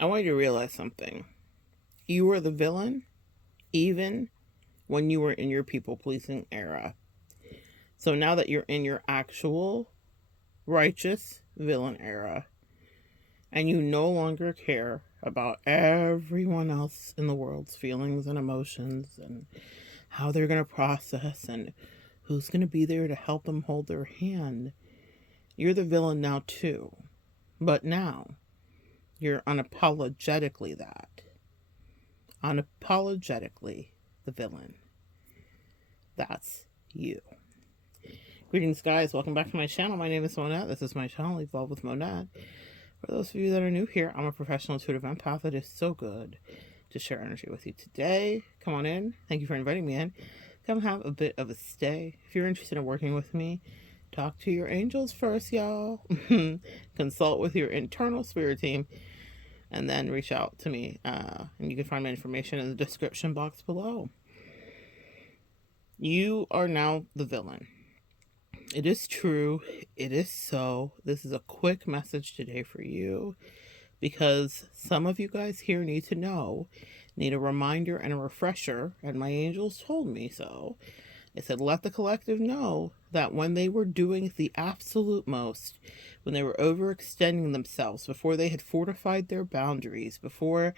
I want you to realize something. You were the villain even when you were in your people-pleasing era. So now that you're in your actual righteous villain era, and you no longer care about everyone else in the world's feelings and emotions and how they're going to process and who's going to be there to help them hold their hand, you're the villain now too. But now you're unapologetically that. Unapologetically the villain. That's you. Greetings, guys. Welcome back to my channel. My name is Monette. This is my channel, Evolve with Monette. For those of you that are new here, I'm a professional intuitive empath. It is so good to share energy with you today. Come on in. Thank you for inviting me in. Come have a bit of a stay. If you're interested in working with me, talk to your angels first, y'all. Consult with your internal spirit team, and then reach out to me. And you can find my information in the description box below. You are now the villain. It is true. It is so. This is a quick message today for you because some of you guys here need to know, need a reminder and a refresher, and my angels told me so. They said, let the collective know that when they were doing the absolute most, when they were overextending themselves, before they had fortified their boundaries, before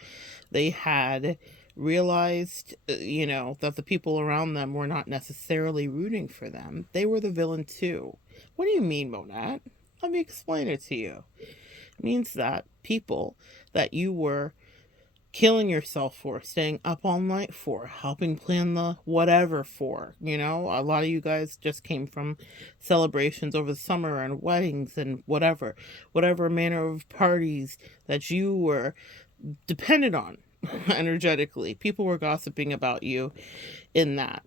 they had realized, that the people around them were not necessarily rooting for them, they were the villain too. What do you mean, Monette? Let me explain it to you. It means that people that you were killing yourself for, staying up all night for, helping plan the whatever for, a lot of you guys just came from celebrations over the summer and weddings and whatever manner of parties that you were dependent on energetically. People were gossiping about you in that.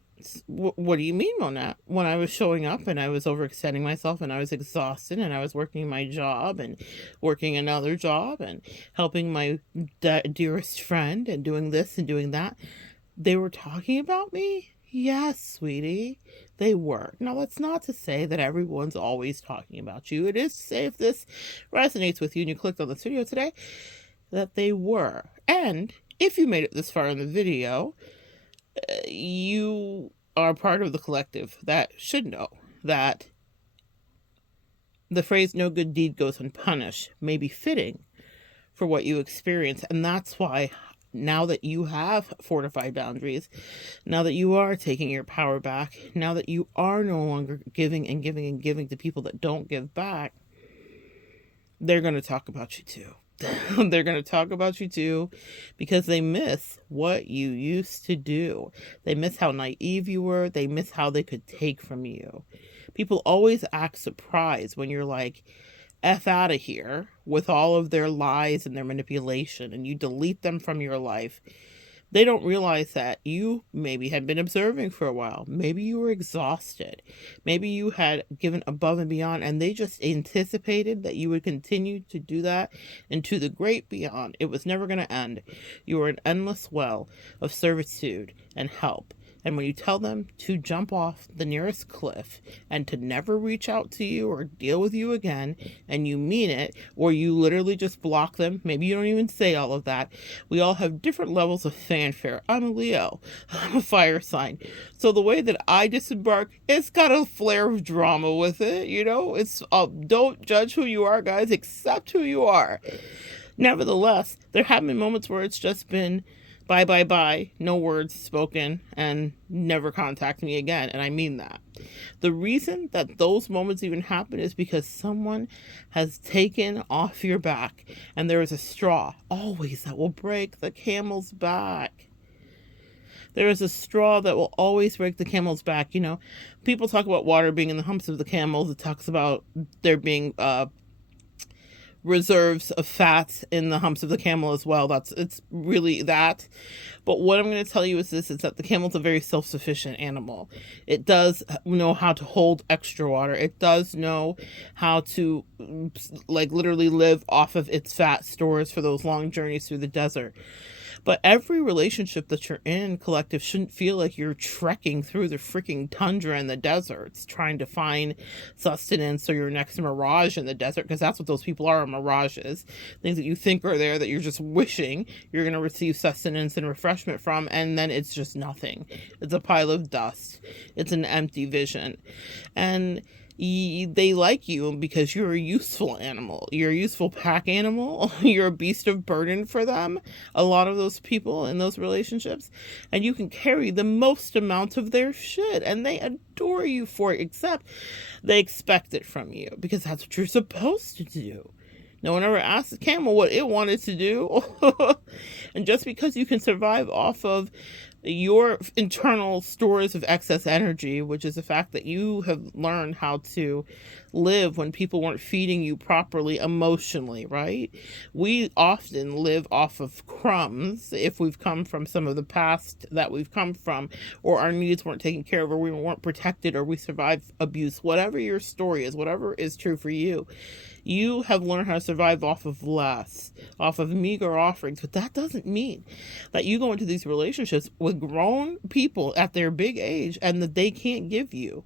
What do you mean, Monette? When I was showing up and I was overextending myself and I was exhausted and I was working my job and working another job and helping my dearest friend and doing this and doing that, they were talking about me? Yes, sweetie, they were. Now, that's not to say that everyone's always talking about you. It is to say, if this resonates with you and you clicked on this video today, that they were. And if you made it this far in the video, you are part of the collective that should know that the phrase "no good deed goes unpunished" may be fitting for what you experience. And that's why now that you have fortified boundaries, now that you are taking your power back, now that you are no longer giving and giving and giving to people that don't give back, they're going to talk about you too. They're going to talk about you too because they miss what you used to do. They miss how naive you were. They miss how they could take from you. People always act surprised when you're like, F out of here, with all of their lies and their manipulation, and you delete them from your life. They don't realize that you maybe had been observing for a while. Maybe you were exhausted. Maybe you had given above and beyond, and they just anticipated that you would continue to do that into the great beyond. It was never going to end. You were an endless well of servitude and help. And when you tell them to jump off the nearest cliff and to never reach out to you or deal with you again, and you mean it, or you literally just block them, maybe you don't even say all of that. We all have different levels of fanfare. I'm a Leo. I'm a fire sign. So the way that I disembark, it's got a flair of drama with it. It's don't judge who you are, guys. Accept who you are. Nevertheless, there have been moments where it's just been bye, no words spoken, and never contact me again. And I mean that. The reason that those moments even happen is because someone has taken off your back, and there is a straw always that will break the camel's back. There is a straw that will always break the camel's back. People talk about water being in the humps of the camels. It talks about there being reserves of fats in the humps of the camel as well. It's really that. But what I'm going to tell you is this, is that the camel's a very self-sufficient animal. It does know how to hold extra water. It does know how to literally live off of its fat stores for those long journeys through the desert. But every relationship that you're in, collective, shouldn't feel like you're trekking through the freaking tundra and the deserts trying to find sustenance or your next mirage in the desert, because that's what those people are, mirages. Things that you think are there that you're just wishing you're going to receive sustenance and refreshment from, and then it's just nothing. It's a pile of dust. It's an empty vision. And they like you because you're a useful animal. You're a useful pack animal. You're a beast of burden for them, a lot of those people in those relationships. And you can carry the most amount of their shit. And they adore you for it, except they expect it from you because that's what you're supposed to do. No one ever asked the camel what it wanted to do. And just because you can survive off of your internal stores of excess energy, which is the fact that you have learned how to live when people weren't feeding you properly emotionally, right? We often live off of crumbs if we've come from some of the past that we've come from, or our needs weren't taken care of, or we weren't protected, or we survived abuse. Whatever your story is, whatever is true for you, you have learned how to survive off of less, off of meager offerings. But that doesn't mean that you go into these relationships with grown people at their big age and that they can't give you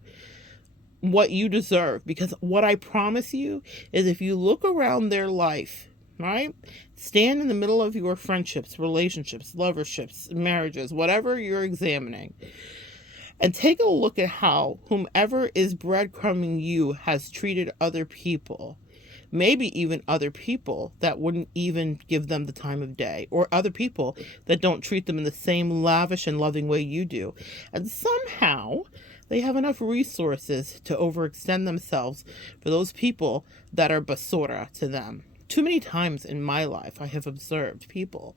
what you deserve. Because what I promise you is, if you look around their life, right? Stand in the middle of your friendships, relationships, loverships, marriages, whatever you're examining, and take a look at how whomever is breadcrumbing you has treated other people. Maybe even other people that wouldn't even give them the time of day, or other people that don't treat them in the same lavish and loving way you do. And somehow they have enough resources to overextend themselves for those people that are basura to them. Too many times in my life, I have observed people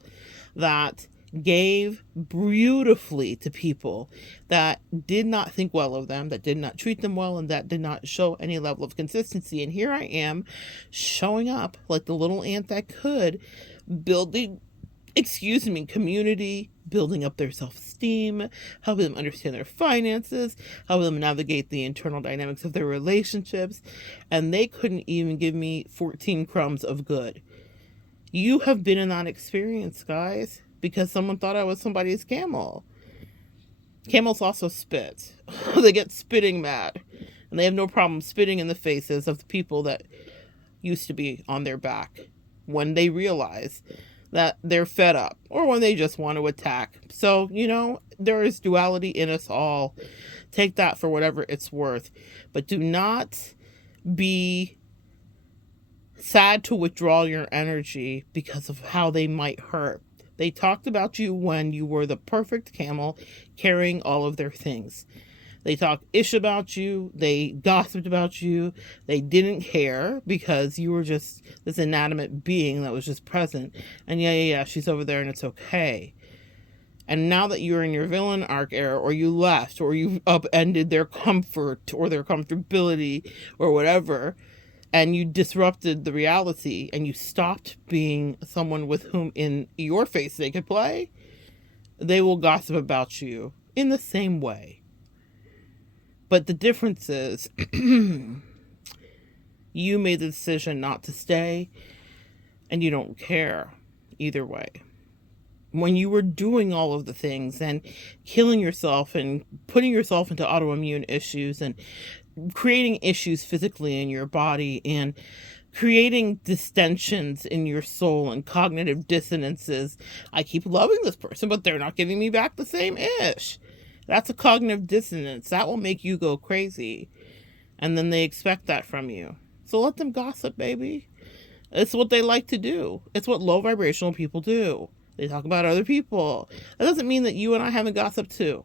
that gave beautifully to people that did not think well of them, that did not treat them well, and that did not show any level of consistency. And here I am showing up like the little ant that could, building, community, building up their self-esteem, helping them understand their finances, helping them navigate the internal dynamics of their relationships. And they couldn't even give me 14 crumbs of good. You have been in that experience, guys, because someone thought I was somebody's camel. Camels also spit. They get spitting mad. And they have no problem spitting in the faces of the people that used to be on their back when they realize that they're fed up, or when they just want to attack. So, there is duality in us all. Take that for whatever it's worth. But do not be sad to withdraw your energy because of how they might hurt. They talked about you when you were the perfect camel carrying all of their things. They talked ish about you. They gossiped about you. They didn't care because you were just this inanimate being that was just present. And yeah, she's over there and it's okay. And now that you're in your villain arc era, or you left, or you've upended their comfort or their comfortability or whatever, and you disrupted the reality and you stopped being someone with whom in your face they could play, they will gossip about you in the same way. But the difference is you made the decision not to stay, and you don't care either way. When you were doing all of the things and killing yourself and putting yourself into autoimmune issues and creating issues physically in your body and creating distensions in your soul and cognitive dissonances. I keep loving this person, but they're not giving me back the same ish. That's a cognitive dissonance. That will make you go crazy. And then they expect that from you. So let them gossip, baby. It's what they like to do. It's what low vibrational people do. They talk about other people. That doesn't mean that you and I haven't gossiped too.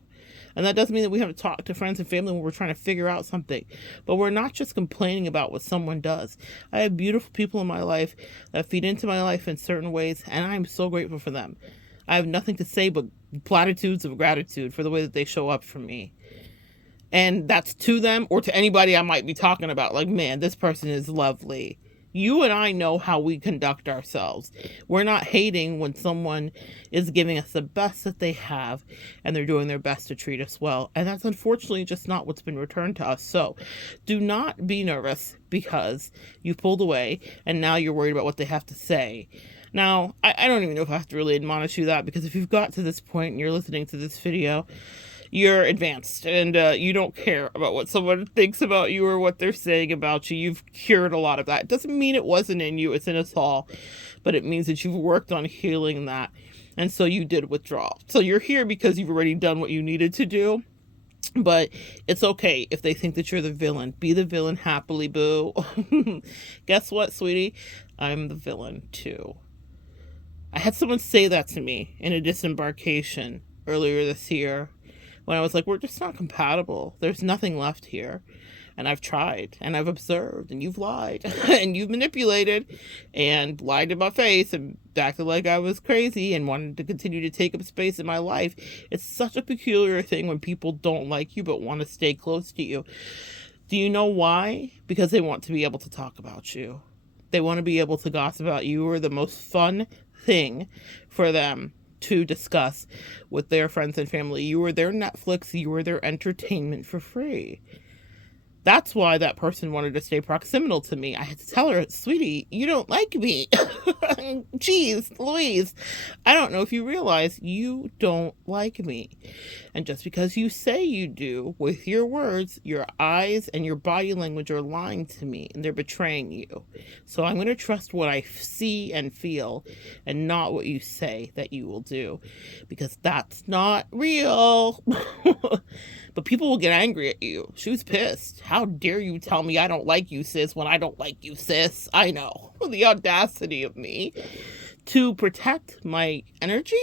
And that doesn't mean that we haven't talked to friends and family when we're trying to figure out something. But we're not just complaining about what someone does. I have beautiful people in my life that feed into my life in certain ways, and I'm so grateful for them. I have nothing to say but platitudes of gratitude for the way that they show up for me. And that's to them or to anybody I might be talking about. Like, man, this person is lovely. You and I know how we conduct ourselves. We're not hating when someone is giving us the best that they have and they're doing their best to treat us well. And that's unfortunately just not what's been returned to us. So do not be nervous because you pulled away and now you're worried about what they have to say. Now, I don't even know if I have to really admonish you that, because if you've got to this point and you're listening to this video, you're advanced and you don't care about what someone thinks about you or what they're saying about you. You've cured a lot of that. It doesn't mean it wasn't in you. It's in us all. But it means that you've worked on healing that. And so you did withdraw. So you're here because you've already done what you needed to do. But it's okay if they think that you're the villain. Be the villain happily, boo. Guess what, sweetie? I'm the villain too. I had someone say that to me in a disembarkation earlier this year when I was like, we're just not compatible. There's nothing left here. And I've tried and I've observed and you've lied and you've manipulated and lied to my face and acted like I was crazy and wanted to continue to take up space in my life. It's such a peculiar thing when people don't like you but want to stay close to you. Do you know why? Because they want to be able to talk about you. They want to be able to gossip about you. You are the most fun thing for them to discuss with their friends and family. You were their Netflix. You were their entertainment for free. That's why that person wanted to stay proximal to me. I had to tell her, sweetie, you don't like me. Jeez, Louise, I don't know if you realize you don't like me. And just because you say you do, with your words, your eyes and your body language are lying to me and they're betraying you. So I'm going to trust what I see and feel and not what you say that you will do, because that's not real. But people will get angry at you. She was pissed. How dare you tell me I don't like you, sis, when I don't like you, sis? I know. The audacity of me to protect my energy.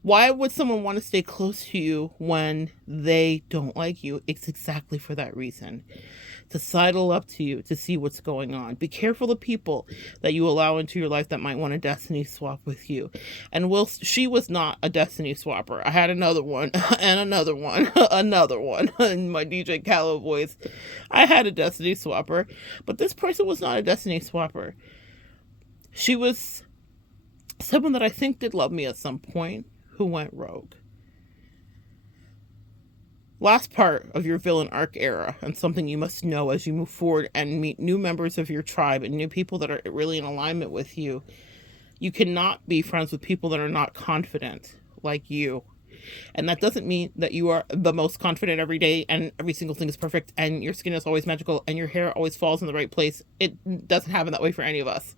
Why would someone want to stay close to you when they don't like you? It's exactly for that reason. To sidle up to you, to see what's going on. Be careful of people that you allow into your life that might want a destiny swap with you. And she was not a destiny swapper. I had another one, and another one, another one, in my DJ Callow voice. I had a destiny swapper, but this person was not a destiny swapper. She was someone that I think did love me at some point, who went rogue. Last part of your villain arc era, and something you must know as you move forward and meet new members of your tribe and new people that are really in alignment with you. You cannot be friends with people that are not confident like you. And that doesn't mean that you are the most confident every day and every single thing is perfect and your skin is always magical and your hair always falls in the right place. It doesn't happen that way for any of us.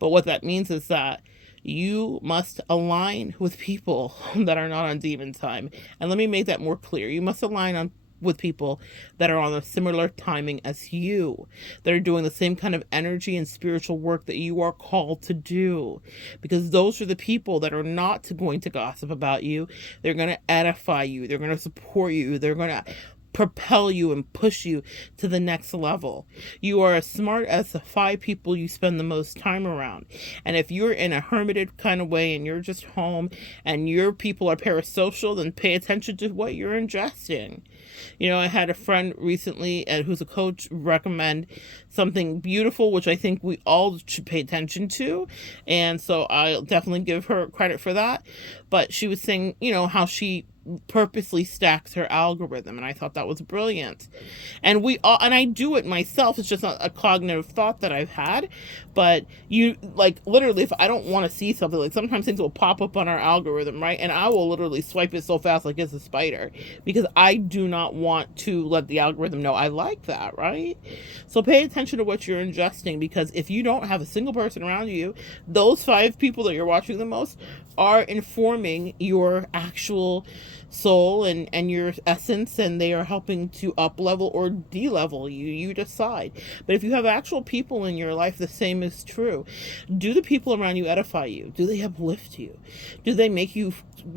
But what that means is that you must align with people that are not on demon time. And let me make that more clear. You must align with people that are on a similar timing as you, that are doing the same kind of energy and spiritual work that you are called to do. Because those are the people that are not going to gossip about you. They're going to edify you. They're going to support you. They're going to propel you and push you to the next level. You are as smart as the 5 people you spend the most time around. And if you're in a hermited kind of way and you're just home and your people are parasocial, then pay attention to what you're ingesting. You know, I had a friend recently who's a coach recommend something beautiful, which I think we all should pay attention to. And so I'll definitely give her credit for that. But she was saying, you know, how she purposely stacks her algorithm, and I thought that was brilliant. And I do it myself. It's just not a cognitive thought that I've had, but you, like, literally, if I don't want to see something, like, sometimes things will pop up on our algorithm, right? And I will literally swipe it so fast like it's a spider, because I do not want to let the algorithm know I like that, right? So pay attention to what you're ingesting, because if you don't have a single person around you, those 5 people that you're watching the most are informing your actual soul and your essence, and they are helping to up level or de-level you. You decide. But if you have actual people in your life, the same is true. Do the people around you edify you? Do they uplift you? Do they make you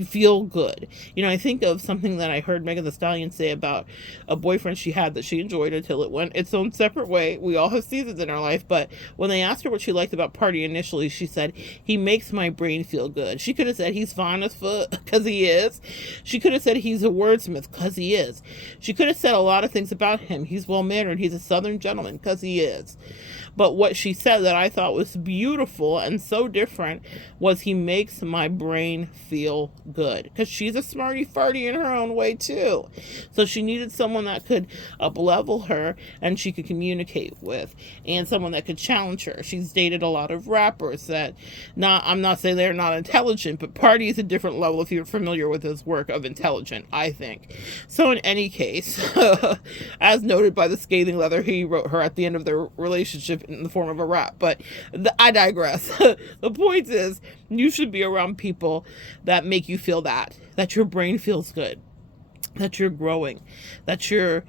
feel good? You know, I think of something that I heard Megan Thee Stallion say about a boyfriend she had that she enjoyed until it went its own separate way. We all have seasons in our life, but when they asked her what she liked about Party initially, she said, he makes my brain feel good. She could have said he's fine as fuck, because he is. She could have said he's a wordsmith, because he is. She could have said a lot of things about him. He's well-mannered. He's a Southern gentleman, because he is. But what she said that I thought was beautiful and so different was he makes my brain feel good. Because she's a smarty farty in her own way too. So she needed someone that could up-level her and she could communicate with. And someone that could challenge her. She's dated a lot of rappers that, I'm not saying they're not intelligent, but Party is a different level if you're familiar with his work of intelligent, I think. So in any case, as noted by the scathing letter he wrote her at the end of their relationship in the form of a rap, but I digress. The point is, you should be around people that make you feel that your brain feels good, that you're growing, that you're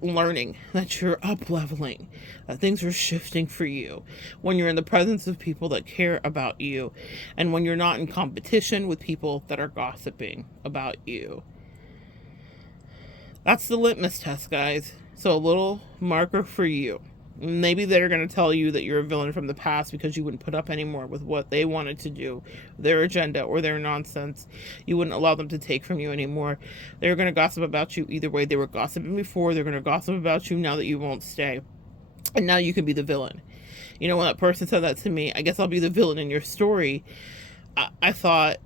learning, that you're up-leveling, that things are shifting for you, when you're in the presence of people that care about you, and when you're not in competition with people that are gossiping about you. That's the litmus test, guys. So a little marker for you. Maybe they're going to tell you that you're a villain from the past because you wouldn't put up anymore with what they wanted to do, their agenda or their nonsense. You wouldn't allow them to take from you anymore. They're going to gossip about you either way. They were gossiping before. They're going to gossip about you now that you won't stay. And now you can be the villain. You know, when that person said that to me, I guess I'll be the villain in your story. I thought,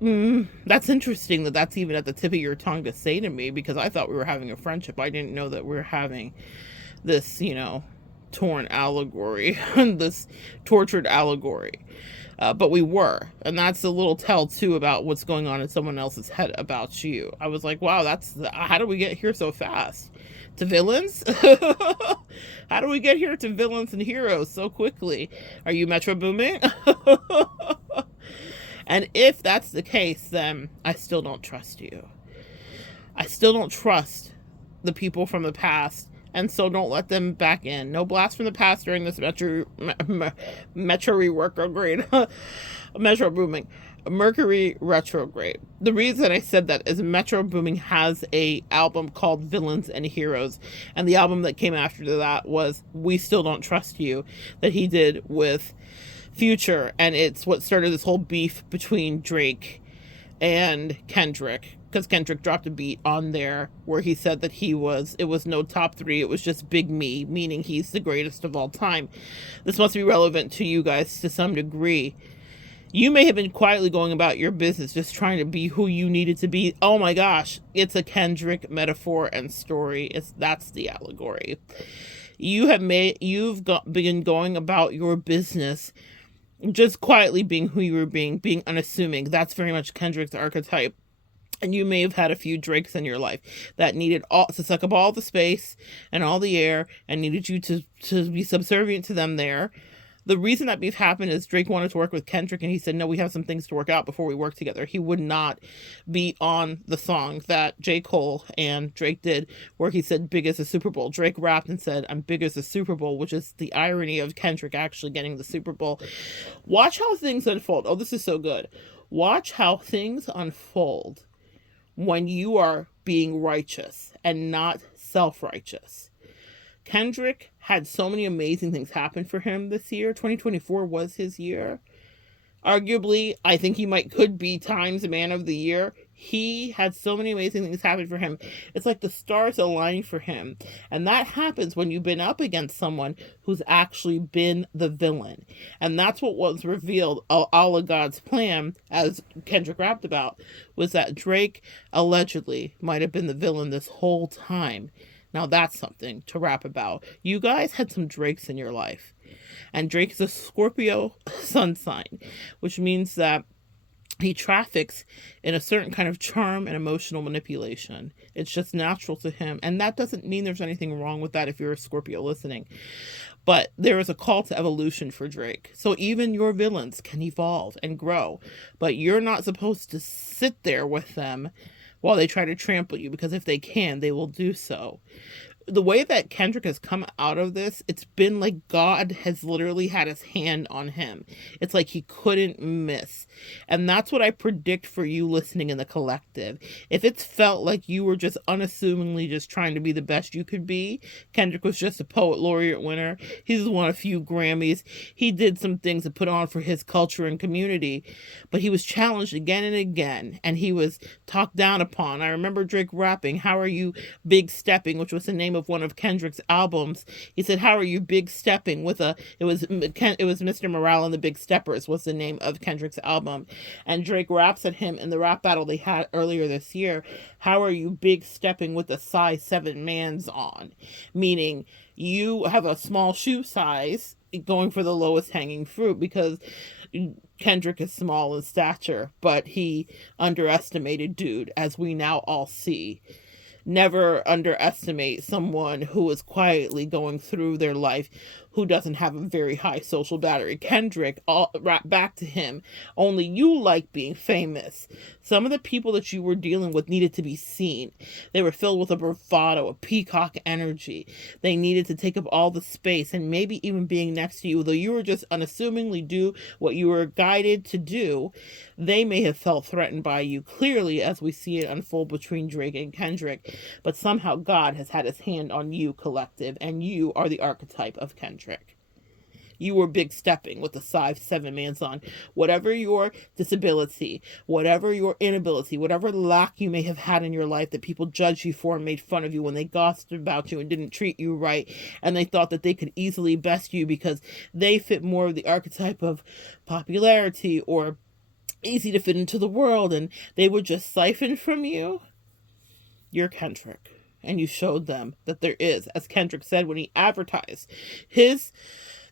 that's interesting that's even at the tip of your tongue to say to me, because I thought we were having a friendship. I didn't know that we were having this, torn allegory, this tortured allegory. But we were. And that's a little tell, too, about what's going on in someone else's head about you. I was like, wow, how do we get here so fast? To villains? How do we get here to villains and heroes so quickly? Are you Metro booming? And if that's the case, then I still don't trust you. I still don't trust the people from the past, and so don't let them back in. No blast from the past during this Metro retrograde. Metro booming. Mercury retrograde. The reason I said that is Metro Booming has a album called Villains and Heroes, and the album that came after that was We Still Don't Trust You, that he did with Future, and it's what started this whole beef between Drake and Kendrick, because Kendrick dropped a beat on there where he said that it was no top 3, it was just Big Me, meaning he's the greatest of all time. This must be relevant to you guys to some degree. You may have been quietly going about your business, just trying to be who you needed to be. Oh my gosh, it's a Kendrick metaphor and story. That's the allegory. You've been going about your business just quietly being who you were being unassuming. That's very much Kendrick's archetype. And you may have had a few Drakes in your life that needed to suck up all the space and all the air and needed you to be subservient to them there. The reason that beef happened is Drake wanted to work with Kendrick, and he said, no, we have some things to work out before we work together. He would not be on the song that J. Cole and Drake did, where he said, big as a Super Bowl. Drake rapped and said, I'm big as a Super Bowl, which is the irony of Kendrick actually getting the Super Bowl. Watch how things unfold. Oh, this is so good. Watch how things unfold when you are being righteous and not self-righteous. Kendrick had so many amazing things happen for him this year. 2024 was his year. Arguably, I think he could be Times Man of the Year. He had so many amazing things happen for him. It's like the stars aligned for him. And that happens when you've been up against someone who's actually been the villain. And that's what was revealed, a la God's plan, as Kendrick rapped about, was that Drake allegedly might have been the villain this whole time. Now that's something to rap about. You guys had some Drakes in your life. And Drake is a Scorpio sun sign, which means that he traffics in a certain kind of charm and emotional manipulation. It's just natural to him. And that doesn't mean there's anything wrong with that if you're a Scorpio listening. But there is a call to evolution for Drake. So even your villains can evolve and grow. But you're not supposed to sit there with them while they try to trample you, because if they can, they will do so. the way that Kendrick has come out of this, it's been like God has literally had his hand on him. It's like he couldn't miss. And that's what I predict for you listening in the collective. If it's felt like you were just unassumingly just trying to be the best you could be, Kendrick was just a poet laureate winner. He's won a few Grammys. He did some things to put on for his culture and community, but he was challenged again and again, and he was talked down upon. I remember Drake rapping, "How are you big stepping," which was the name of one of Kendrick's albums. He said, "How are you big stepping?" with a it was Mr. Morale and the Big Steppers was the name of Kendrick's album. And Drake raps at him in the rap battle they had earlier this year, "How are you big stepping with a size 7 man's on?" Meaning you have a small shoe size going for the lowest hanging fruit, because Kendrick is small in stature, but he underestimated dude, as we now all see. Never underestimate someone who is quietly going through their life who doesn't have a very high social battery. Kendrick, right back to him, only you like being famous. Some of the people that you were dealing with needed to be seen. They were filled with a bravado, a peacock energy. They needed to take up all the space, and maybe even being next to you, though you were just unassumingly do what you were guided to do, they may have felt threatened by you, clearly, as we see it unfold between Drake and Kendrick. But somehow God has had his hand on you, collective, and you are the archetype of Kendrick. You were big stepping with the size 7 man's on. Whatever your disability, whatever your inability, whatever lack you may have had in your life that people judged you for and made fun of you when they gossiped about you and didn't treat you right, and they thought that they could easily best you because they fit more of the archetype of popularity or easy to fit into the world, and they would just siphon from you. You're Kendrick. And you showed them that there is, as Kendrick said when he advertised his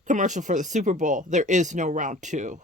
commercial for the Super Bowl, there is no round 2.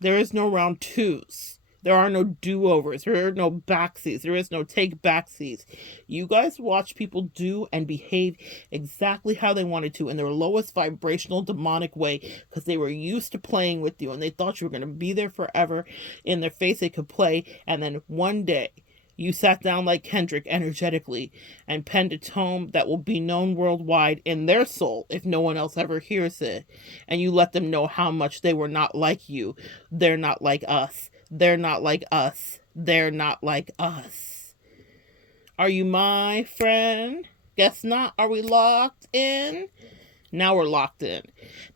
There is no round 2s. There are no do-overs. There are no backsies. There is no take backsies. You guys watch people do and behave exactly how they wanted to in their lowest vibrational demonic way, because they were used to playing with you and they thought you were going to be there forever. In their face they could play, and then one day you sat down like Kendrick energetically and penned a tome that will be known worldwide in their soul if no one else ever hears it. And you let them know how much they were not like you. They're not like us. They're not like us. They're not like us. Are you my friend? Guess not. Are we locked in? Now we're locked in.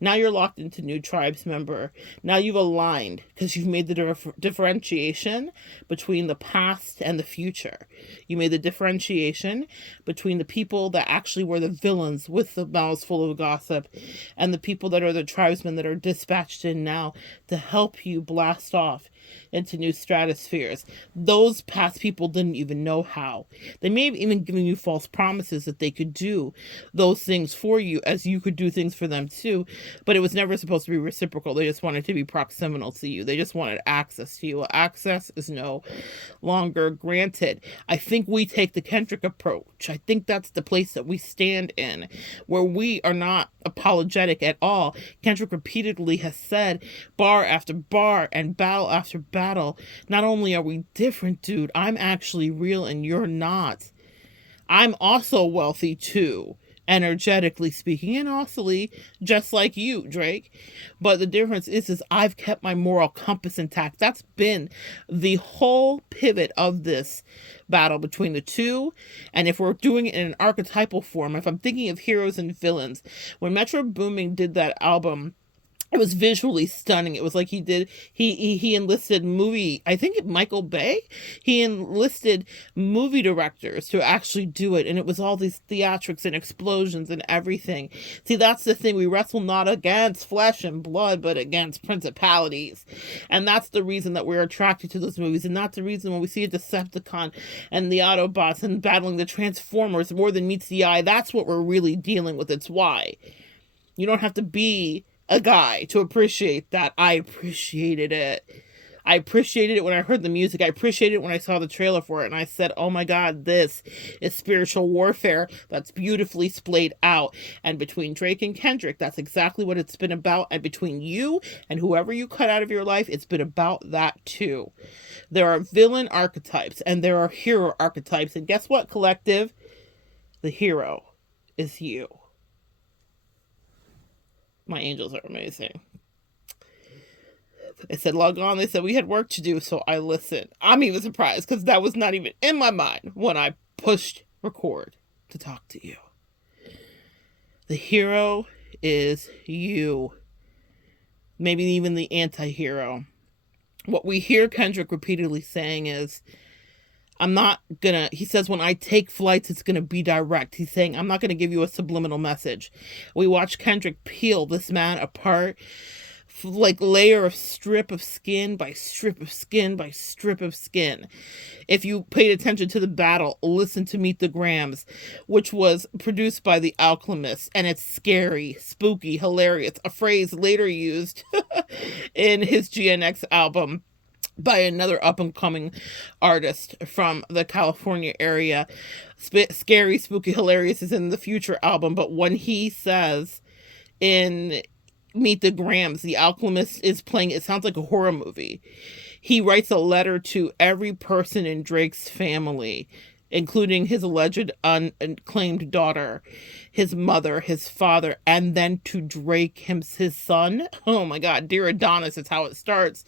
Now you're locked into new tribes member. Now you've aligned because you've made the differentiation between the past and the future. You made the differentiation between the people that actually were the villains with the mouths full of gossip and the people that are the tribesmen that are dispatched in now to help you blast off into new stratospheres. Those past people didn't even know how. They may have even given you false promises that they could do those things for you as you could do things for them too, but it was never supposed to be reciprocal. They just wanted to be proximal to you. They just wanted access to you. Well, access is no longer granted. I think we take the Kendrick approach. I think that's the place that we stand in, where we are not apologetic at all. Kendrick repeatedly has said, bar after bar and battle after battle, not only are we different, dude, I'm actually real and you're not. I'm also wealthy too, energetically speaking, and also just like you, Drake. But the difference is I've kept my moral compass intact. That's been the whole pivot of this battle between the two. And if we're doing it in an archetypal form, if I'm thinking of heroes and villains, when Metro Boomin did that album, it was visually stunning. It was like he enlisted I think Michael Bay, he enlisted movie directors to actually do it. And it was all these theatrics and explosions and everything. See, that's the thing. We wrestle not against flesh and blood, but against principalities. And that's the reason that we're attracted to those movies. And that's the reason when we see a Decepticon and the Autobots and battling the Transformers more than meets the eye, that's what we're really dealing with. It's why. You don't have to be a guy to appreciate that. I appreciated it. I appreciated it when I heard the music. I appreciated it when I saw the trailer for it. And I said, oh my God, this is spiritual warfare that's beautifully splayed out. And between Drake and Kendrick, that's exactly what it's been about. And between you and whoever you cut out of your life, it's been about that too. There are villain archetypes and there are hero archetypes. And guess what, collective? The hero is you. My angels are amazing. They said, log on. They said, we had work to do, so I listened. I'm even surprised because that was not even in my mind when I pushed record to talk to you. The hero is you. Maybe even the anti-hero. What we hear Kendrick repeatedly saying is, he says, when I take flights, it's going to be direct. He's saying, I'm not going to give you a subliminal message. We watch Kendrick peel this man apart, like layer of strip of skin by strip of skin by strip of skin. If you paid attention to the battle, listen to Meet the Grams, which was produced by The Alchemist, and it's scary, spooky, hilarious, a phrase later used in his GNX album by another up-and-coming artist from the California area. Scary, spooky, hilarious is in the Future album, but when he says in Meet the Grams, The Alchemist is playing, it sounds like a horror movie. He writes a letter to every person in Drake's family, including his alleged unclaimed daughter, his mother, his father, and then to Drake, his son. Oh my God, Dear Adonis is how it starts.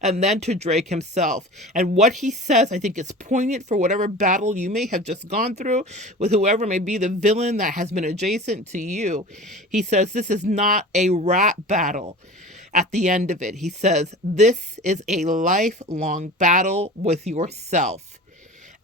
And then to Drake himself. And what he says, I think, is poignant for whatever battle you may have just gone through with whoever may be the villain that has been adjacent to you. He says, this is not a rap battle. At the end of it, he says, this is a lifelong battle with yourself.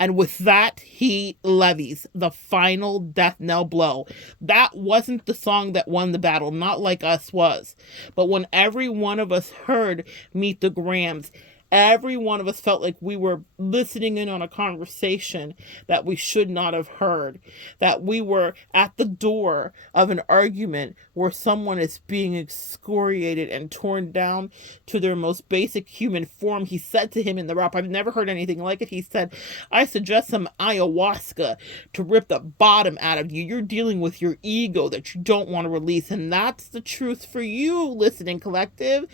And with that, he levies the final death knell blow. That wasn't the song that won the battle, not Like Us was. But when every one of us heard Meet the Grams, every one of us felt like we were listening in on a conversation that we should not have heard, that we were at the door of an argument where someone is being excoriated and torn down to their most basic human form. He said to him in the rap, I've never heard anything like it. He said, I suggest some ayahuasca to rip the bottom out of you. You're dealing with your ego that you don't want to release. And that's the truth for you, listening collective,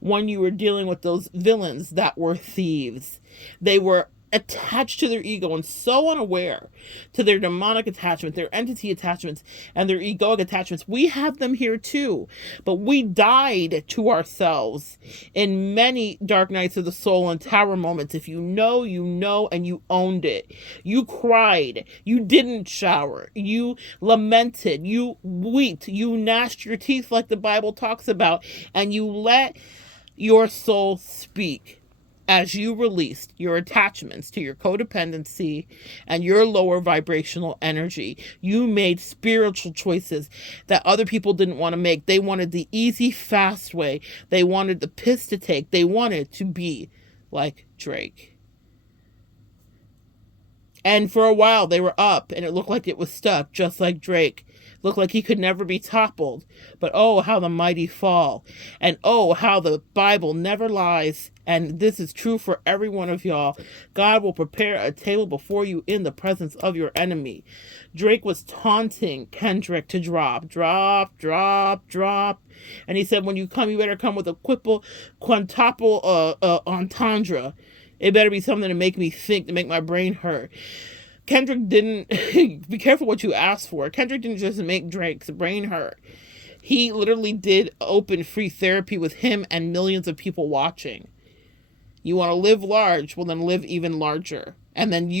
when you were dealing with those villains that were thieves. They were attached to their ego and so unaware to their demonic attachment, their entity attachments, and their egoic attachments. We have them here too, but we died to ourselves in many dark nights of the soul and tower moments. If you know, and you owned it. You cried. You didn't shower. You lamented. You wept. You gnashed your teeth like the Bible talks about, and you let your soul speak as you released your attachments to your codependency and your lower vibrational energy. You made spiritual choices that other people didn't want to make. They wanted the easy, fast way. They wanted the piss to take. They wanted to be like Drake. And for a while they were up and it looked like it was stuck, just like Drake. Looked like he could never be toppled. But oh, how the mighty fall. And oh, how the Bible never lies. And this is true for every one of y'all. God will prepare a table before you in the presence of your enemy. Drake was taunting Kendrick to drop. And he said, when you come, you better come with a quintuple entendre. It better be something to make me think, to make my brain hurt. Kendrick didn't, be careful what you ask for. Kendrick didn't just make Drake's brain hurt. He literally did open free therapy with him and millions of people watching. You want to live large? Well, then live even larger. And then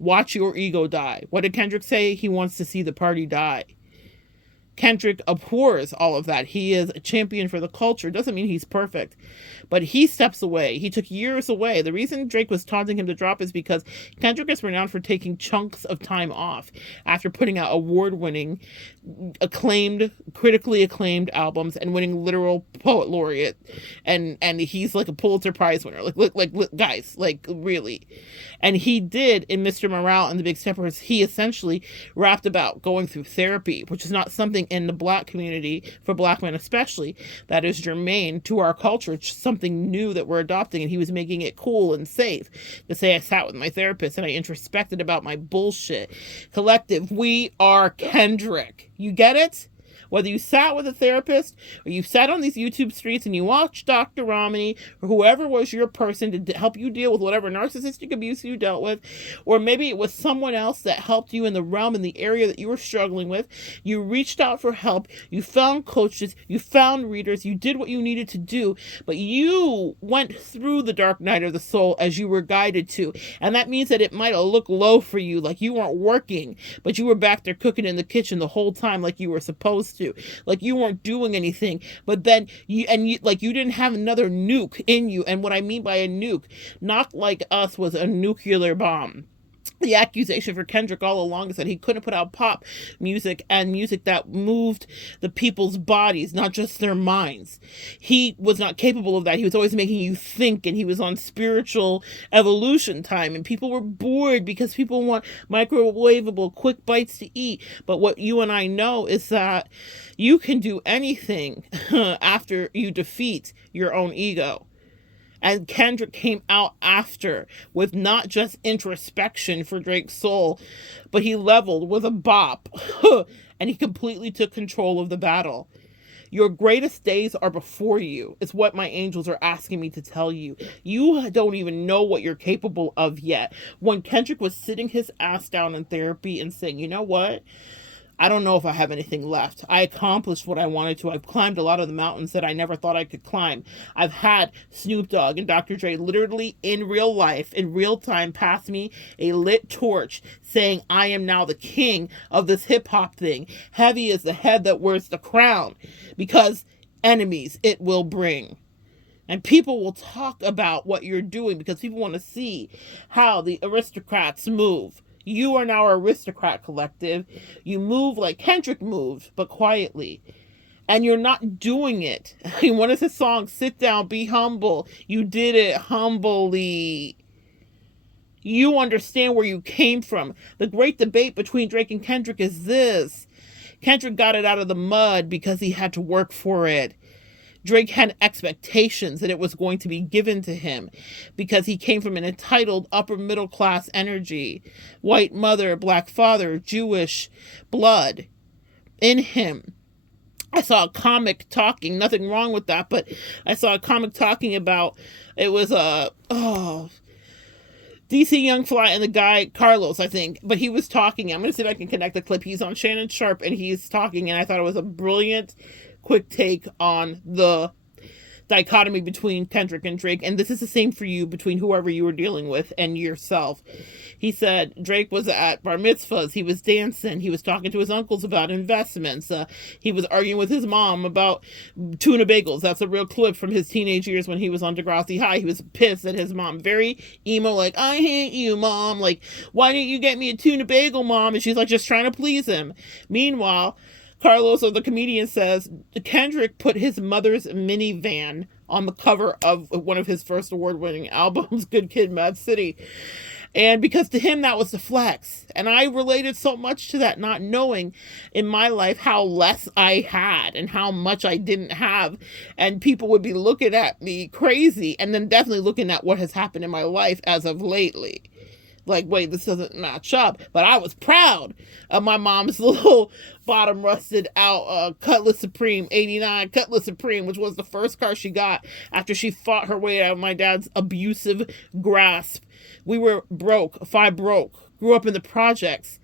watch your ego die. What did Kendrick say? He wants to see the party die. Kendrick abhors all of that. He is a champion for the culture. Doesn't mean he's perfect. But he steps away. He took years away. The reason Drake was taunting him to drop is because Kendrick is renowned for taking chunks of time off after putting out award-winning, critically acclaimed albums and winning literal poet laureate. And he's like a Pulitzer Prize winner. Like guys, like really. And he did in Mr. Morale and the Big Steppers, he essentially rapped about going through therapy, which is not something in the Black community, for Black men especially, that is germane to our culture. It's something new that we're adopting, and he was making it cool and safe to say, I sat with my therapist and I introspected about my bullshit. Collective, we are Kendrick. You get it? Whether you sat with a therapist or you sat on these YouTube streets and you watched Dr. Romney or whoever was your person to help you deal with whatever narcissistic abuse you dealt with, or maybe it was someone else that helped you in the realm, in the area that you were struggling with, you reached out for help, you found coaches, you found readers, you did what you needed to do, but you went through the dark night of the soul as you were guided to. And that means that it might have looked low for you, like you weren't working, but you were back there cooking in the kitchen the whole time like you were supposed to, like you weren't doing anything, but then you didn't have another nuke in you. And what I mean by a nuke, Not Like Us was a nuclear bomb. The accusation for Kendrick all along is that he couldn't put out pop music and music that moved the people's bodies, not just their minds. He was not capable of that. He was always making you think, and he was on spiritual evolution time, and people were bored because people want microwavable, quick bites to eat. But what you and I know is that you can do anything after you defeat your own ego. And Kendrick came out after with not just introspection for Drake's soul, but he leveled with a bop and he completely took control of the battle. Your greatest days are before you. It's what my angels are asking me to tell you. You don't even know what you're capable of yet. When Kendrick was sitting his ass down in therapy and saying, you know what? I don't know if I have anything left. I accomplished what I wanted to. I've climbed a lot of the mountains that I never thought I could climb. I've had Snoop Dogg and Dr. Dre literally in real life, in real time, pass me a lit torch saying I am now the king of this hip hop thing. Heavy is the head that wears the crown, because enemies it will bring. And people will talk about what you're doing because people want to see how the aristocrats move. You are now our aristocrat collective. You move like Kendrick moved, but quietly. And you're not doing it. One of his songs, Sit Down, Be Humble. You did it humbly. You understand where you came from. The great debate between Drake and Kendrick is this. Kendrick got it out of the mud because he had to work for it. Drake had expectations that it was going to be given to him because he came from an entitled upper middle class energy, white mother, black father, Jewish blood in him. I saw a comic talking, nothing wrong with that, but I saw a comic talking about, it was DC Young Fly and the guy, Carlos, I think, but he was talking. I'm going to see if I can connect the clip. He's on Shannon Sharp and he's talking, and I thought it was a brilliant quick take on the dichotomy between Kendrick and Drake. And this is the same for you, between whoever you were dealing with and yourself. He said Drake was at bar mitzvahs. He was dancing. He was talking to his uncles about investments. He was arguing with his mom about tuna bagels. That's a real clip from his teenage years when he was on Degrassi High. He was pissed at his mom. Very emo, like, I hate you, mom. Like, why didn't you get me a tuna bagel, mom? And she's like, just trying to please him. Meanwhile, Carlos, or the comedian, says Kendrick put his mother's minivan on the cover of one of his first award-winning albums, Good Kid, Mad City. And because to him, that was the flex. And I related so much to that, not knowing in my life how less I had and how much I didn't have. And people would be looking at me crazy, and then definitely looking at what has happened in my life as of lately. Like, wait, this doesn't match up. But I was proud of my mom's little bottom rusted out Cutlass Supreme, 89 Cutlass Supreme, which was the first car she got after she fought her way out of my dad's abusive grasp. We were broke, grew up in the projects,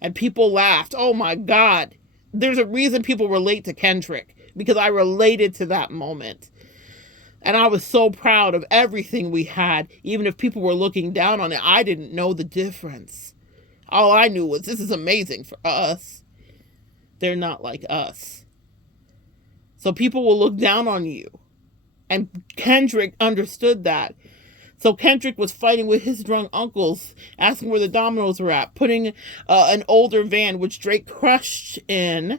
and people laughed. Oh my God. There's a reason people relate to Kendrick, because I related to that moment. And I was so proud of everything we had. Even if people were looking down on it, I didn't know the difference. All I knew was, this is amazing for us. They're not like us. So people will look down on you. And Kendrick understood that. So Kendrick was fighting with his drunk uncles, asking where the dominoes were at, putting an older van, which Drake crushed in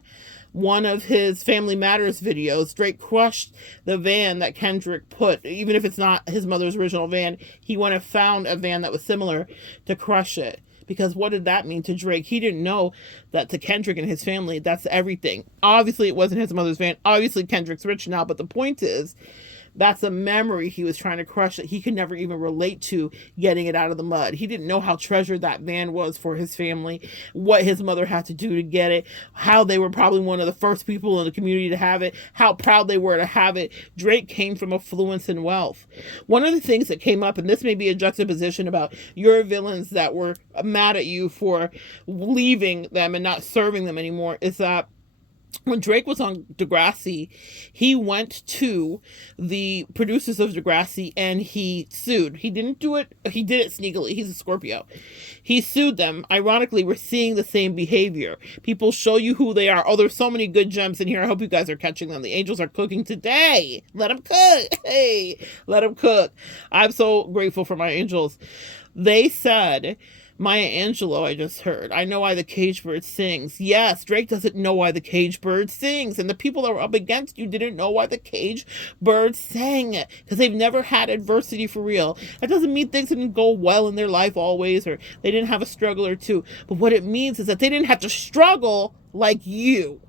one of his Family Matters videos. Drake crushed the van that Kendrick put, even if it's not his mother's original van. He went and found a van that was similar to crush it. Because what did that mean to Drake? He didn't know that to Kendrick and his family, that's everything. Obviously, it wasn't his mother's van. Obviously, Kendrick's rich now. But the point is, That's a memory he was trying to crush that he could never even relate to getting it out of the mud. He didn't know how treasured that van was for his family, what his mother had to do to get it, how they were probably one of the first people in the community to have it, how proud they were to have it. Drake came from affluence and wealth. One of the things that came up, and this may be a juxtaposition about your villains that were mad at you for leaving them and not serving them anymore, is that when Drake was on Degrassi, he went to the producers of Degrassi and he sued. He didn't do it. He did it sneakily. He's a Scorpio. He sued them. Ironically, we're seeing the same behavior. People show you who they are. Oh, there's so many good gems in here. I hope you guys are catching them. The angels are cooking today. Let them cook. Hey, let them cook. I'm so grateful for my angels. They said, Maya Angelou, I just heard, I know why the cage bird sings. Yes, Drake doesn't know why the cage bird sings. And the people that were up against you didn't know why the cage bird sang. Because they've never had adversity for real. That doesn't mean things didn't go well in their life always, or they didn't have a struggle or two. But what it means is that they didn't have to struggle like you.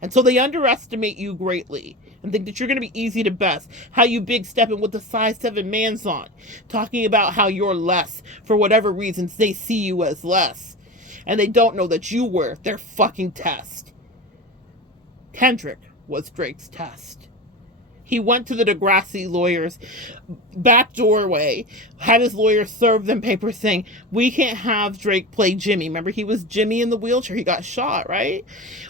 And so they underestimate you greatly and think that you're going to be easy to best. How you big stepping with the size 7 man's on. Talking about how you're less for whatever reasons they see you as less. And they don't know that you were their fucking test. Kendrick was Drake's test. He went to the Degrassi lawyers' back doorway, had his lawyer serve them papers saying, we can't have Drake play Jimmy. Remember, he was Jimmy in the wheelchair. He got shot, right?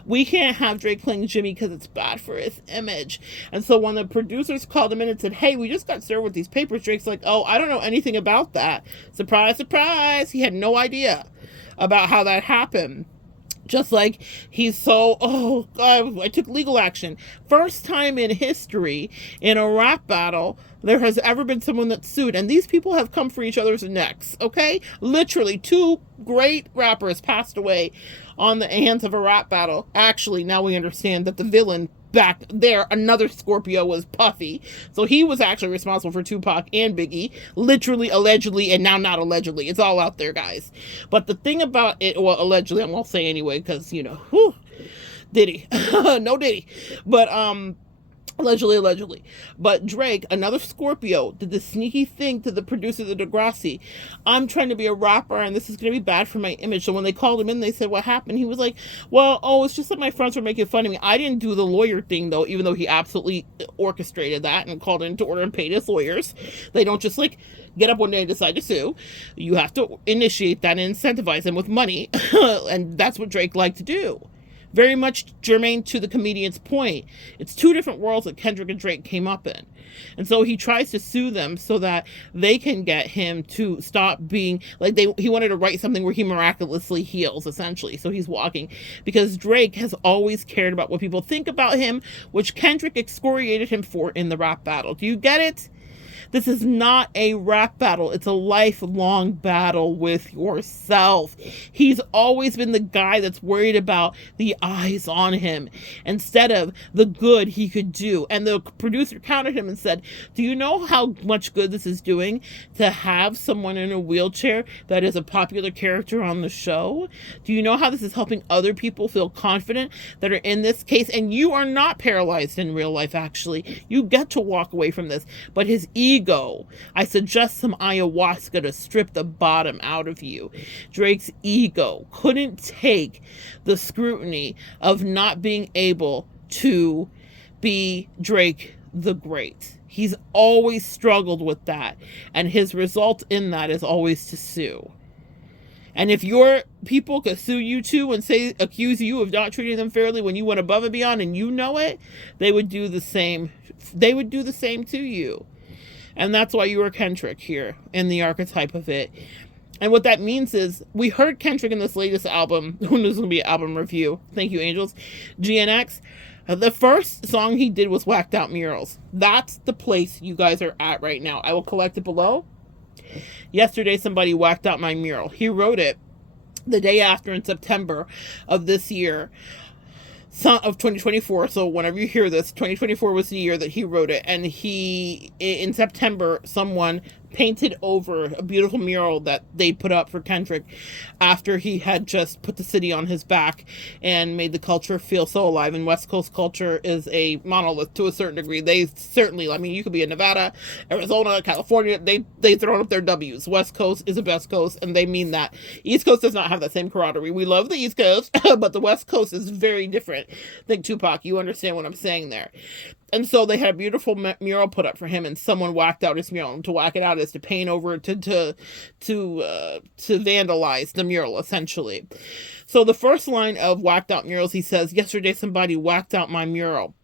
We can't have Drake playing Jimmy because it's bad for his image. And so when the producers called him in and said, hey, we just got served with these papers, Drake's like, oh, I don't know anything about that. Surprise, surprise. He had no idea about how that happened. Just like he's so, oh, God, I took legal action. First time in history in a rap battle there has ever been someone that's sued. And these people have come for each other's necks, okay? Literally, 2 great rappers passed away on the hands of a rap battle. Actually, now we understand that the villain back there, another Scorpio, was Puffy. So he was actually responsible for Tupac and Biggie. Literally, allegedly, and now not allegedly. It's all out there, guys. But the thing about it, well, allegedly, I won't say anyway, because, you know, whew, Diddy. No Diddy. But, allegedly. But Drake, another Scorpio, did the sneaky thing to the producer of Degrassi. I'm trying to be a rapper and this is going to be bad for my image. So when they called him in, they said, what happened? He was like, well, it's just that my friends were making fun of me. I didn't do the lawyer thing, though, even though he absolutely orchestrated that and called into order and paid his lawyers. They don't just, like, get up one day and decide to sue. You have to initiate that and incentivize them with money. And that's what Drake liked to do. Very much germane to the comedian's point. It's 2 different worlds that Kendrick and Drake came up in. And so he tries to sue them so that they can get him to stop being, like, he wanted to write something where he miraculously heals, essentially. So he's walking. Because Drake has always cared about what people think about him, which Kendrick excoriated him for in the rap battle. Do you get it? This is not a rap battle. It's a lifelong battle with yourself. He's always been the guy that's worried about the eyes on him instead of the good he could do. And the producer countered him and said, do you know how much good this is doing to have someone in a wheelchair that is a popular character on the show? Do you know how this is helping other people feel confident that are in this case? And you are not paralyzed in real life, actually. You get to walk away from this. But his ego, I suggest some ayahuasca to strip the bottom out of you. Drake's ego couldn't take the scrutiny of not being able to be Drake the Great. He's always struggled with that. And his result in that is always to sue. And if your people could sue you too and accuse you of not treating them fairly when you went above and beyond and you know it, they would do the same. They would do the same to you. And that's why you were Kendrick here in the archetype of it. And what that means is we heard Kendrick in this latest album. When there's going to be an album review. Thank you, angels. GNX. The first song he did was Whacked Out Murals. That's the place you guys are at right now. I will collect it below. Yesterday, somebody whacked out my mural. He wrote it the day after in September of this year. Of 2024, so whenever you hear this, 2024 was the year that he wrote it, and in September, someone painted over a beautiful mural that they put up for Kendrick after he had just put the city on his back and made the culture feel so alive. And West Coast culture is a monolith to a certain degree. They certainly, I mean, you could be in Nevada, Arizona, California, they throw up their W's. West Coast is the best coast, and they mean that. East Coast does not have that same camaraderie. We love the East Coast, but the West Coast is very different. Think Tupac, you understand what I'm saying there. And so they had a beautiful mural put up for him, and someone whacked out his mural. And to whack it out is to paint over it, to vandalize the mural, essentially. So the first line of whacked out murals, he says, "Yesterday somebody whacked out my mural."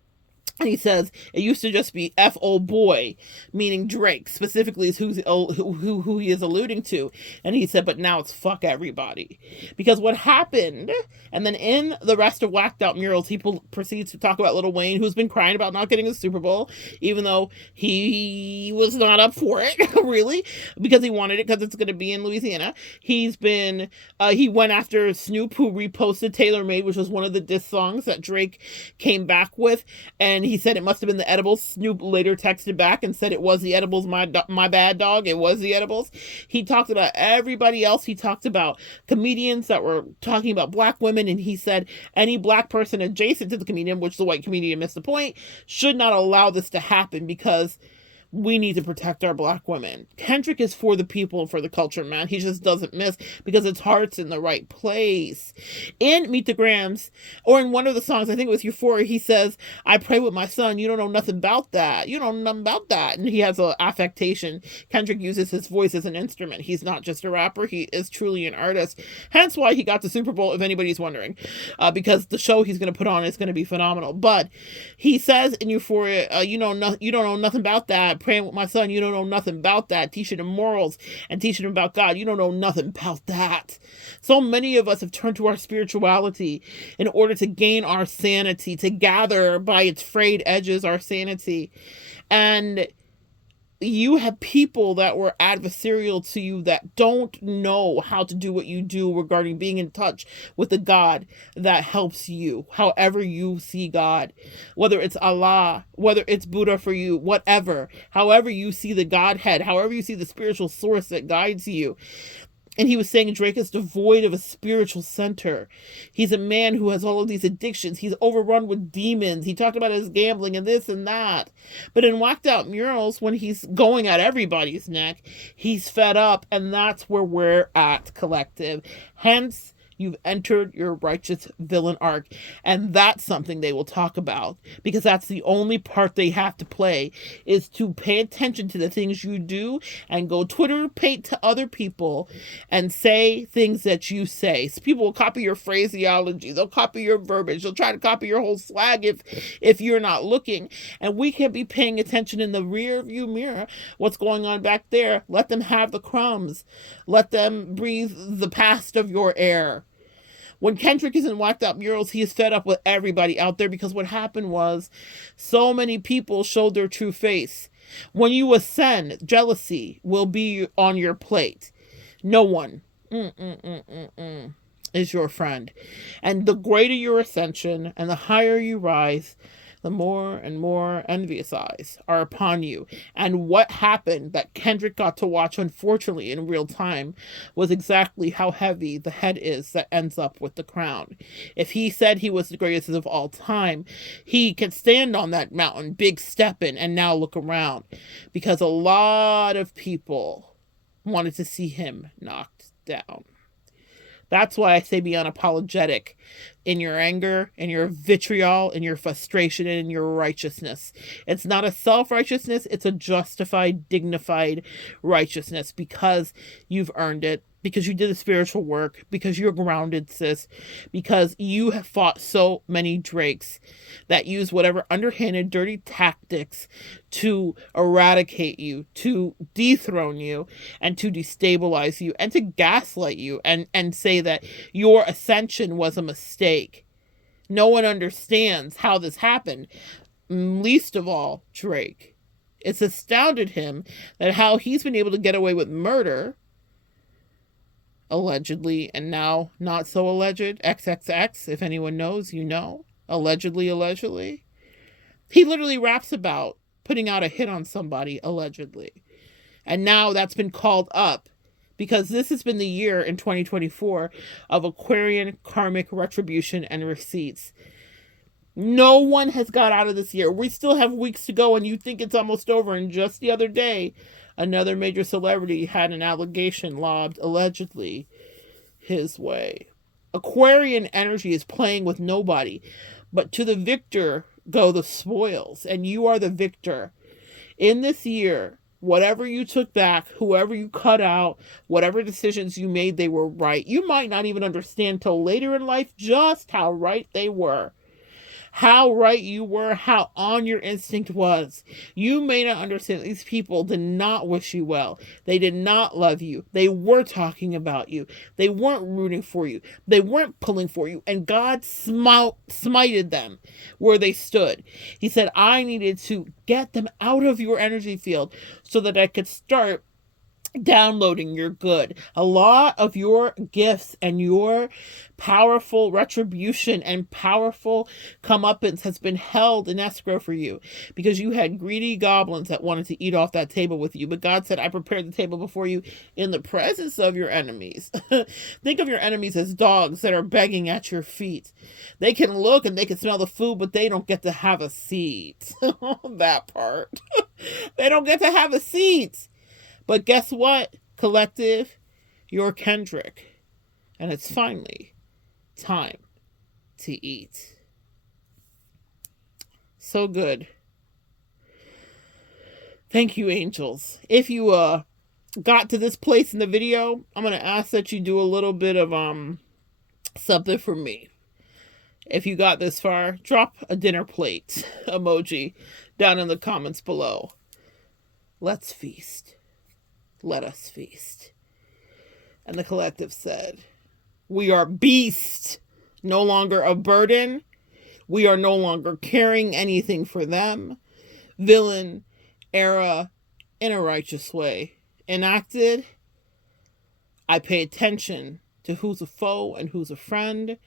And he says, it used to just be F old boy, meaning Drake, specifically is who he is alluding to. And he said, but now it's fuck everybody. Because what happened, and then in the rest of Whacked Out Murals, he proceeds to talk about Lil Wayne, who's been crying about not getting a Super Bowl, even though he was not up for it, really, because he wanted it because it's going to be in Louisiana. He went after Snoop, who reposted Tailor Made, which was one of the diss songs that Drake came back with, and he said it must have been the edibles. Snoop later texted back and said it was the edibles. My bad, dog. It was the edibles. He talked about everybody else. He talked about comedians that were talking about black women, and he said any black person adjacent to the comedian, which the white comedian missed the point, should not allow this to happen because we need to protect our black women. Kendrick is for the people and for the culture, man. He just doesn't miss because his heart's in the right place. In Meet the Grams, or in one of the songs, I think it was Euphoria, he says, I pray with my son. You don't know nothing about that. You don't know nothing about that. And he has an affectation. Kendrick uses his voice as an instrument. He's not just a rapper. He is truly an artist. Hence why he got the Super Bowl, if anybody's wondering, because the show he's going to put on is going to be phenomenal. But he says in Euphoria, you don't know nothing about that. Praying with my son, you don't know nothing about that. Teaching him morals and teaching him about God, you don't know nothing about that. So many of us have turned to our spirituality in order to gain our sanity, to gather by its frayed edges our sanity. And you have people that were adversarial to you that don't know how to do what you do regarding being in touch with the God that helps you, however you see God, whether it's Allah, whether it's Buddha for you, whatever, however you see the Godhead, however you see the spiritual source that guides you. And he was saying Drake is devoid of a spiritual center. He's a man who has all of these addictions. He's overrun with demons. He talked about his gambling and this and that. But in Whacked Out Murals, when he's going at everybody's neck, he's fed up. And that's where we're at, collective. Hence, you've entered your righteous villain arc. And that's something they will talk about, because that's the only part they have to play, is to pay attention to the things you do and go Twitter paint to other people and say things that you say. So people will copy your phraseology. They'll copy your verbiage. They'll try to copy your whole swag if you're not looking. And we can be paying attention in the rear view mirror. What's going on back there? Let them have the crumbs. Let them breathe the past of your air. When Kendrick is in Whacked Out Murals, he is fed up with everybody out there, because what happened was so many people showed their true face. When you ascend, jealousy will be on your plate. No one is your friend. And the greater your ascension and the higher you rise, the more and more envious eyes are upon you. And what happened that Kendrick got to watch, unfortunately, in real time, was exactly how heavy the head is that ends up with the crown. If he said he was the greatest of all time, he can stand on that mountain, big stepping, and now look around. Because a lot of people wanted to see him knocked down. That's why I say be unapologetic in your anger, in your vitriol, in your frustration, and in your righteousness. It's not a self-righteousness. It's a justified, dignified righteousness, because you've earned it, because you did the spiritual work, because you're grounded, sis, because you have fought so many Drakes that use whatever underhanded, dirty tactics to eradicate you, to dethrone you, and to destabilize you, and to gaslight you, and say that your ascension was a mistake. No one understands how this happened, least of all Drake. It's astounded him that how he's been able to get away with murder, allegedly, and now not so alleged, XXX, if anyone knows, you know, allegedly. He literally raps about putting out a hit on somebody, allegedly. And now that's been called up because this has been the year in 2024 of Aquarian karmic retribution and receipts. No one has got out of this year. We still have weeks to go, and you think it's almost over. And just the other day, another major celebrity had an allegation lobbed, allegedly, his way. Aquarian energy is playing with nobody, but to the victor go the spoils, and you are the victor. In this year, whatever you took back, whoever you cut out, whatever decisions you made, they were right. You might not even understand till later in life just how right they were. How right you were, how on your instinct was. You may not understand these people did not wish you well. They did not love you. They were talking about you. They weren't rooting for you. They weren't pulling for you. And God smited them where they stood. He said, I needed to get them out of your energy field so that I could start downloading your good. A lot of your gifts and your powerful retribution and powerful comeuppance has been held in escrow for you because you had greedy goblins that wanted to eat off that table with you. But God said, I prepared the table before you in the presence of your enemies. Think of your enemies as dogs that are begging at your feet. They can look and they can smell the food, but they don't get to have a seat. That part. They don't get to have a seat. But guess what, collective? You're Kendrick. And it's finally time to eat. So good. Thank you, angels. If you got to this place in the video, I'm going to ask that you do a little bit of something for me. If you got this far, drop a dinner plate emoji down in the comments below. Let's feast. Let us feast. And the collective said, we are beasts, no longer a burden. We are no longer carrying anything for them. Villain, era, in a righteous way. Enacted, I pay attention to who's a foe and who's a friend,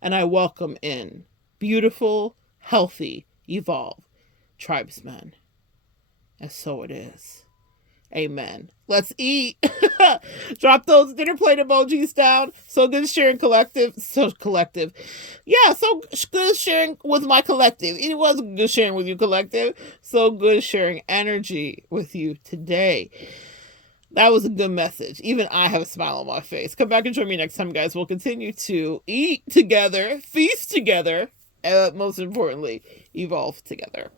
and I welcome in beautiful, healthy, evolve tribesmen. And so it is. Amen. Let's eat. Drop those dinner plate emojis down. So good sharing collective. So collective. Yeah, so good sharing with my collective. It was good sharing with you, collective. So good sharing energy with you today. That was a good message. Even I have a smile on my face. Come back and join me next time, guys. We'll continue to eat together, feast together, and most importantly, evolve together.